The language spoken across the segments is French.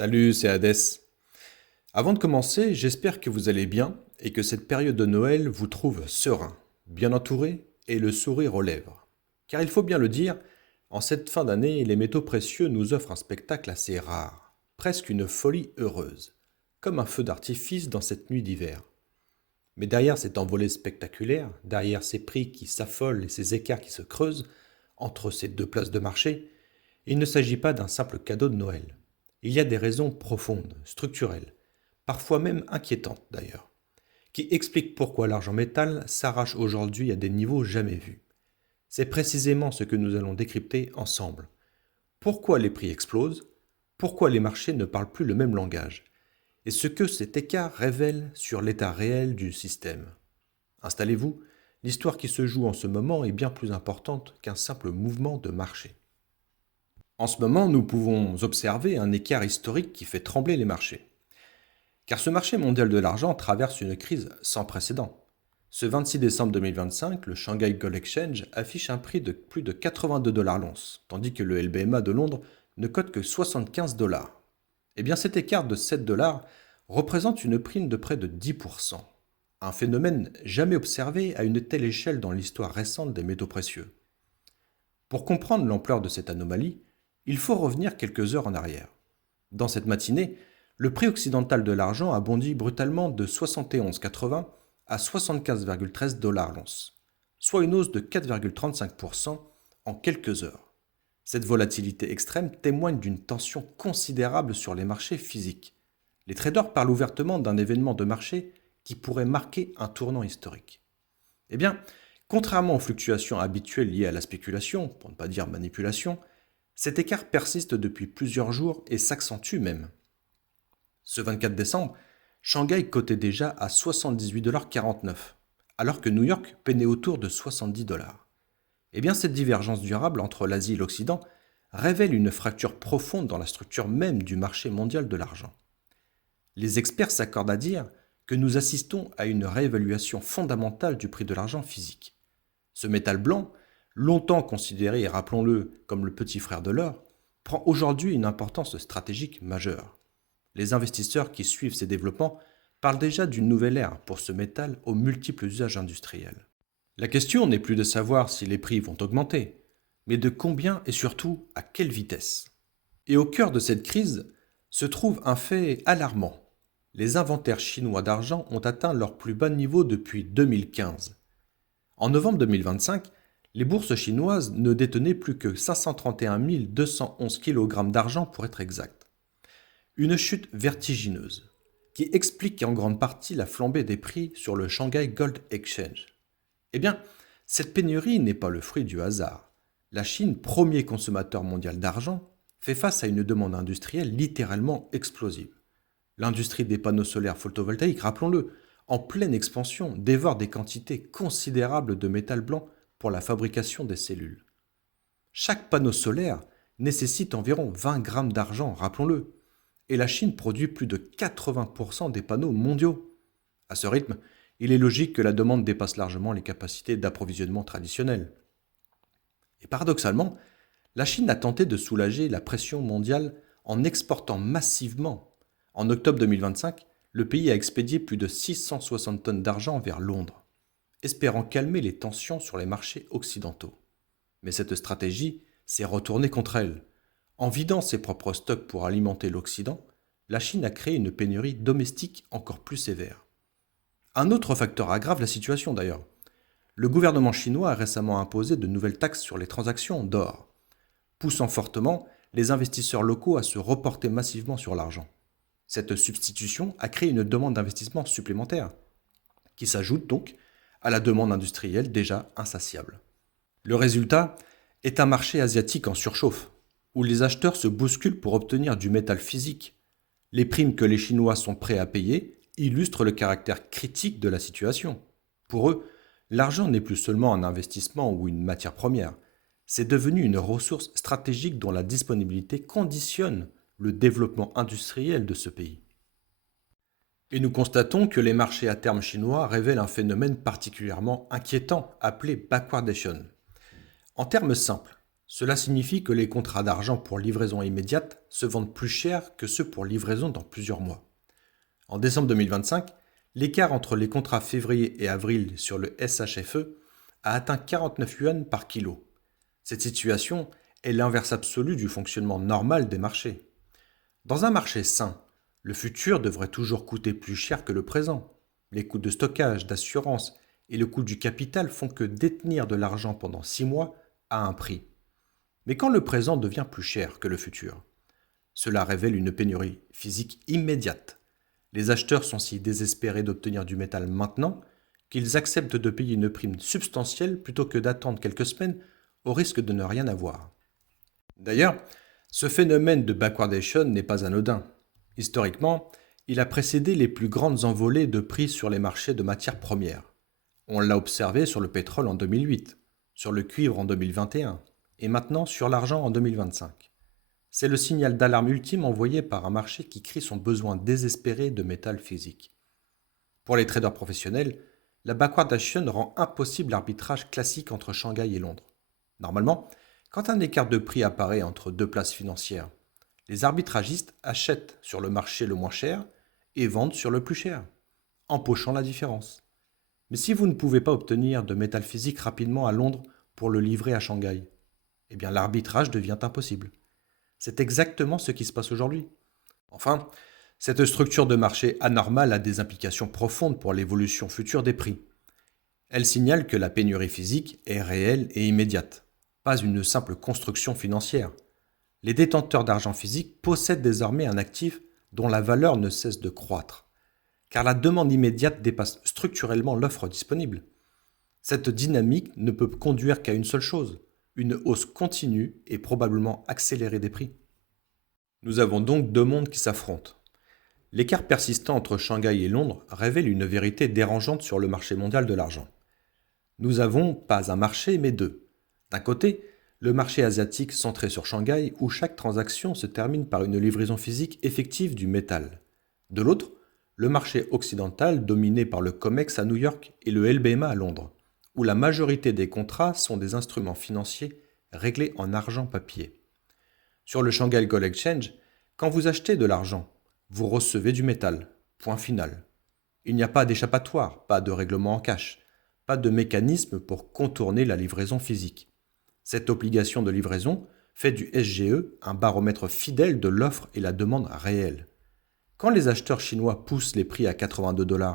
Salut, c'est Hadès. Avant de commencer, j'espère que vous allez bien et que cette période de Noël vous trouve serein, bien entouré et le sourire aux lèvres. Car il faut bien le dire, en cette fin d'année, les métaux précieux nous offrent un spectacle assez rare, presque une folie heureuse, comme un feu d'artifice dans cette nuit d'hiver. Mais derrière cet envolée spectaculaire, derrière ces prix qui s'affolent et ces écarts qui se creusent entre ces deux places de marché, il ne s'agit pas d'un simple cadeau de Noël. Il y a des raisons profondes, structurelles, parfois même inquiétantes d'ailleurs, qui expliquent pourquoi l'argent métal s'arrache aujourd'hui à des niveaux jamais vus. C'est précisément ce que nous allons décrypter ensemble. Pourquoi les prix explosent? Pourquoi les marchés ne parlent plus le même langage? Et ce que cet écart révèle sur l'état réel du système. Installez-vous, l'histoire qui se joue en ce moment est bien plus importante qu'un simple mouvement de marché. En ce moment, nous pouvons observer un écart historique qui fait trembler les marchés. Car ce marché mondial de l'argent traverse une crise sans précédent. Ce 26 décembre 2025, le Shanghai Gold Exchange affiche un prix de plus de 82 dollars l'once, tandis que le LBMA de Londres ne cote que 75 dollars. Eh bien cet écart de 7 dollars représente une prime de près de 10%, un phénomène jamais observé à une telle échelle dans l'histoire récente des métaux précieux. Pour comprendre l'ampleur de cette anomalie, il faut revenir quelques heures en arrière. Dans cette matinée, le prix occidental de l'argent a bondi brutalement de 71,80 à 75,13 dollars l'once, soit une hausse de 4,35% en quelques heures. Cette volatilité extrême témoigne d'une tension considérable sur les marchés physiques. Les traders parlent ouvertement d'un événement de marché qui pourrait marquer un tournant historique. Eh bien, contrairement aux fluctuations habituelles liées à la spéculation, pour ne pas dire manipulation, cet écart persiste depuis plusieurs jours et s'accentue même. Ce 24 décembre, Shanghai cotait déjà à 78,49 $, alors que New York peinait autour de 70 $. Eh bien, cette divergence durable entre l'Asie et l'Occident révèle une fracture profonde dans la structure même du marché mondial de l'argent. Les experts s'accordent à dire que nous assistons à une réévaluation fondamentale du prix de l'argent physique. Ce métal blanc, longtemps considéré, rappelons-le, comme le petit frère de l'or, prend aujourd'hui une importance stratégique majeure. Les investisseurs qui suivent ces développements parlent déjà d'une nouvelle ère pour ce métal aux multiples usages industriels. La question n'est plus de savoir si les prix vont augmenter, mais de combien et surtout à quelle vitesse. Et au cœur de cette crise se trouve un fait alarmant. Les inventaires chinois d'argent ont atteint leur plus bas niveau depuis 2015. En novembre 2025, les bourses chinoises ne détenaient plus que 531 211 kg d'argent pour être exact. Une chute vertigineuse, qui explique en grande partie la flambée des prix sur le Shanghai Gold Exchange. Eh bien, cette pénurie n'est pas le fruit du hasard. La Chine, premier consommateur mondial d'argent, fait face à une demande industrielle littéralement explosive. L'industrie des panneaux solaires photovoltaïques, rappelons-le, en pleine expansion, dévore des quantités considérables de métal blanc pour la fabrication des cellules. Chaque panneau solaire nécessite environ 20 grammes d'argent, rappelons-le, et la Chine produit plus de 80% des panneaux mondiaux. À ce rythme, il est logique que la demande dépasse largement les capacités d'approvisionnement traditionnelles. Et paradoxalement, la Chine a tenté de soulager la pression mondiale en exportant massivement. En octobre 2025, le pays a expédié plus de 660 tonnes d'argent vers Londres, espérant calmer les tensions sur les marchés occidentaux. Mais cette stratégie s'est retournée contre elle. En vidant ses propres stocks pour alimenter l'Occident, la Chine a créé une pénurie domestique encore plus sévère. Un autre facteur aggrave la situation d'ailleurs. Le gouvernement chinois a récemment imposé de nouvelles taxes sur les transactions d'or, poussant fortement les investisseurs locaux à se reporter massivement sur l'argent. Cette substitution a créé une demande d'investissement supplémentaire, qui s'ajoute donc à la demande industrielle déjà insatiable. Le résultat est un marché asiatique en surchauffe, où les acheteurs se bousculent pour obtenir du métal physique. Les primes que les Chinois sont prêts à payer illustrent le caractère critique de la situation. Pour eux, l'argent n'est plus seulement un investissement ou une matière première, c'est devenu une ressource stratégique dont la disponibilité conditionne le développement industriel de ce pays. Et nous constatons que les marchés à terme chinois révèlent un phénomène particulièrement inquiétant appelé backwardation. En termes simples, Cela signifie que les contrats d'argent pour livraison immédiate se vendent plus cher que ceux pour livraison dans plusieurs mois. En décembre 2025, l'écart entre les contrats février et avril sur le SHFE a atteint 49 yuan par kilo. Cette situation est l'inverse absolu du fonctionnement normal des marchés. Dans un marché sain, le futur devrait toujours coûter plus cher que le présent. Les coûts de stockage, d'assurance et le coût du capital font que détenir de l'argent pendant 6 mois a un prix. Mais quand le présent devient plus cher que le futur, cela révèle une pénurie physique immédiate. Les acheteurs sont si désespérés d'obtenir du métal maintenant qu'ils acceptent de payer une prime substantielle plutôt que d'attendre quelques semaines au risque de ne rien avoir. D'ailleurs, ce phénomène de backwardation n'est pas anodin. Historiquement, il a précédé les plus grandes envolées de prix sur les marchés de matières premières. On l'a observé sur le pétrole en 2008, sur le cuivre en 2021 et maintenant sur l'argent en 2025. C'est le signal d'alarme ultime envoyé par un marché qui crie son besoin désespéré de métal physique. Pour les traders professionnels, la backwardation rend impossible l'arbitrage classique entre Shanghai et Londres. Normalement, quand un écart de prix apparaît entre deux places financières, les arbitragistes achètent sur le marché le moins cher et vendent sur le plus cher, empochant la différence. Mais si vous ne pouvez pas obtenir de métal physique rapidement à Londres pour le livrer à Shanghai, eh bien l'arbitrage devient impossible. C'est exactement ce qui se passe aujourd'hui. Enfin, cette structure de marché anormale a des implications profondes pour l'évolution future des prix. Elle signale que la pénurie physique est réelle et immédiate, pas une simple construction financière. Les détenteurs d'argent physique possèdent désormais un actif dont la valeur ne cesse de croître, car la demande immédiate dépasse structurellement l'offre disponible. Cette dynamique ne peut conduire qu'à une seule chose, une hausse continue et probablement accélérée des prix. Nous avons donc deux mondes qui s'affrontent. L'écart persistant entre Shanghai et Londres révèle une vérité dérangeante sur le marché mondial de l'argent. Nous n'avons pas un marché, mais deux. D'un côté, le marché asiatique centré sur Shanghai, où chaque transaction se termine par une livraison physique effective du métal. De l'autre, le marché occidental dominé par le COMEX à New York et le LBMA à Londres, où la majorité des contrats sont des instruments financiers réglés en argent papier. Sur le Shanghai Gold Exchange, quand vous achetez de l'argent, vous recevez du métal. Point final. Il n'y a pas d'échappatoire, pas de règlement en cash, pas de mécanisme pour contourner la livraison physique. Cette obligation de livraison fait du SGE un baromètre fidèle de l'offre et la demande réelle. Quand les acheteurs chinois poussent les prix à 82 $,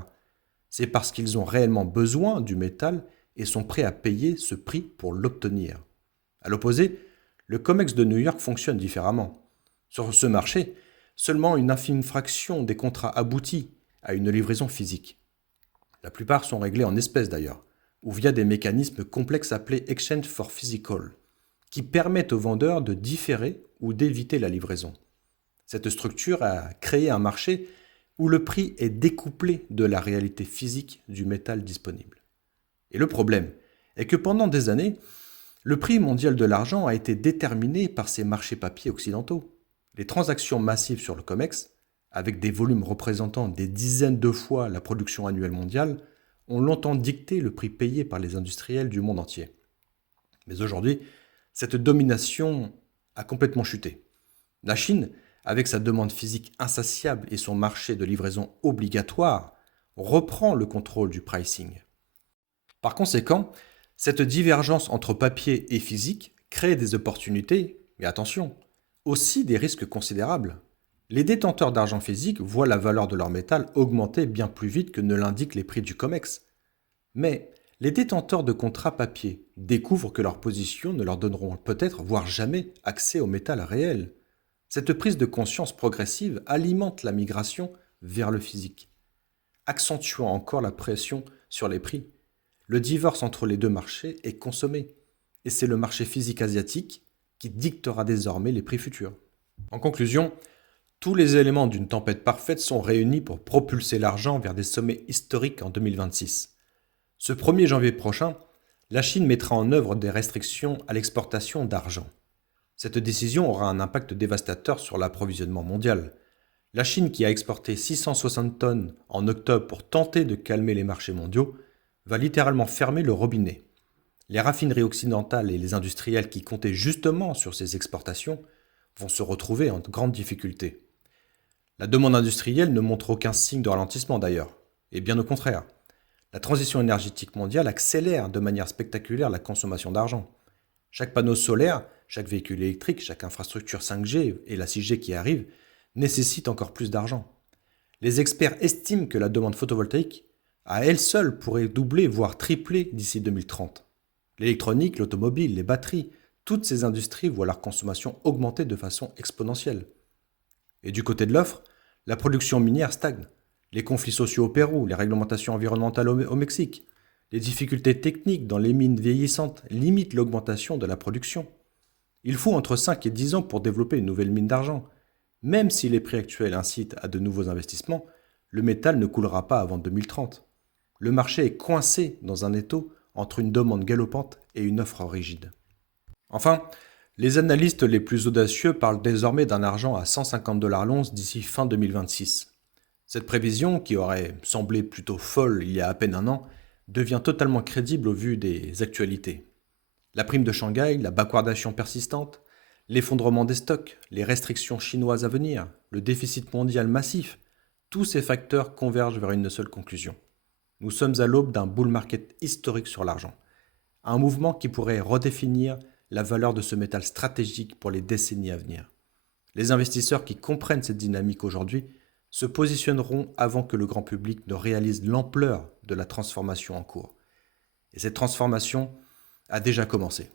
c'est parce qu'ils ont réellement besoin du métal et sont prêts à payer ce prix pour l'obtenir. À l'opposé, le COMEX de New York fonctionne différemment. Sur ce marché, seulement une infime fraction des contrats aboutit à une livraison physique. La plupart sont réglés en espèces d'ailleurs, ou via des mécanismes complexes appelés Exchange for Physical, qui permettent aux vendeurs de différer ou d'éviter la livraison. Cette structure a créé un marché où le prix est découplé de la réalité physique du métal disponible. Et le problème est que pendant des années, le prix mondial de l'argent a été déterminé par ces marchés papiers occidentaux. Les transactions massives sur le COMEX, avec des volumes représentant des dizaines de fois la production annuelle mondiale, ont longtemps dicté le prix payé par les industriels du monde entier. Mais aujourd'hui, cette domination a complètement chuté. La Chine, avec sa demande physique insatiable et son marché de livraison obligatoire, reprend le contrôle du pricing. Par conséquent, cette divergence entre papier et physique crée des opportunités, mais attention, aussi des risques considérables. Les détenteurs d'argent physique voient la valeur de leur métal augmenter bien plus vite que ne l'indiquent les prix du COMEX. Mais les détenteurs de contrats papier découvrent que leurs positions ne leur donneront peut-être, voire jamais, accès au métal réel. Cette prise de conscience progressive alimente la migration vers le physique, accentuant encore la pression sur les prix. Le divorce entre les deux marchés est consommé, et c'est le marché physique asiatique qui dictera désormais les prix futurs. En conclusion, tous les éléments d'une tempête parfaite sont réunis pour propulser l'argent vers des sommets historiques en 2026. Ce 1er janvier prochain, la Chine mettra en œuvre des restrictions à l'exportation d'argent. Cette décision aura un impact dévastateur sur l'approvisionnement mondial. La Chine, qui a exporté 660 tonnes en octobre pour tenter de calmer les marchés mondiaux, va littéralement fermer le robinet. Les raffineries occidentales et les industriels qui comptaient justement sur ces exportations vont se retrouver en grande difficulté. La demande industrielle ne montre aucun signe de ralentissement d'ailleurs, et bien au contraire. La transition énergétique mondiale accélère de manière spectaculaire la consommation d'argent. Chaque panneau solaire, chaque véhicule électrique, chaque infrastructure 5G et la 6G qui arrive nécessitent encore plus d'argent. Les experts estiment que la demande photovoltaïque, à elle seule, pourrait doubler, voire tripler d'ici 2030. L'électronique, l'automobile, les batteries, toutes ces industries voient leur consommation augmenter de façon exponentielle. Et du côté de l'offre, la production minière stagne. Les conflits sociaux au Pérou, les réglementations environnementales au Mexique, les difficultés techniques dans les mines vieillissantes limitent l'augmentation de la production. Il faut entre 5 et 10 ans pour développer une nouvelle mine d'argent. Même si les prix actuels incitent à de nouveaux investissements, le métal ne coulera pas avant 2030. Le marché est coincé dans un étau entre une demande galopante et une offre rigide. Enfin, les analystes les plus audacieux parlent désormais d'un argent à 150 dollars l'once d'ici fin 2026. Cette prévision, qui aurait semblé plutôt folle il y a à peine un an, devient totalement crédible au vu des actualités. La prime de Shanghai, la backwardation persistante, l'effondrement des stocks, les restrictions chinoises à venir, le déficit mondial massif, tous ces facteurs convergent vers une seule conclusion. Nous sommes à l'aube d'un bull market historique sur l'argent, un mouvement qui pourrait redéfinir la valeur de ce métal stratégique pour les décennies à venir. Les investisseurs qui comprennent cette dynamique aujourd'hui se positionneront avant que le grand public ne réalise l'ampleur de la transformation en cours. Et cette transformation a déjà commencé.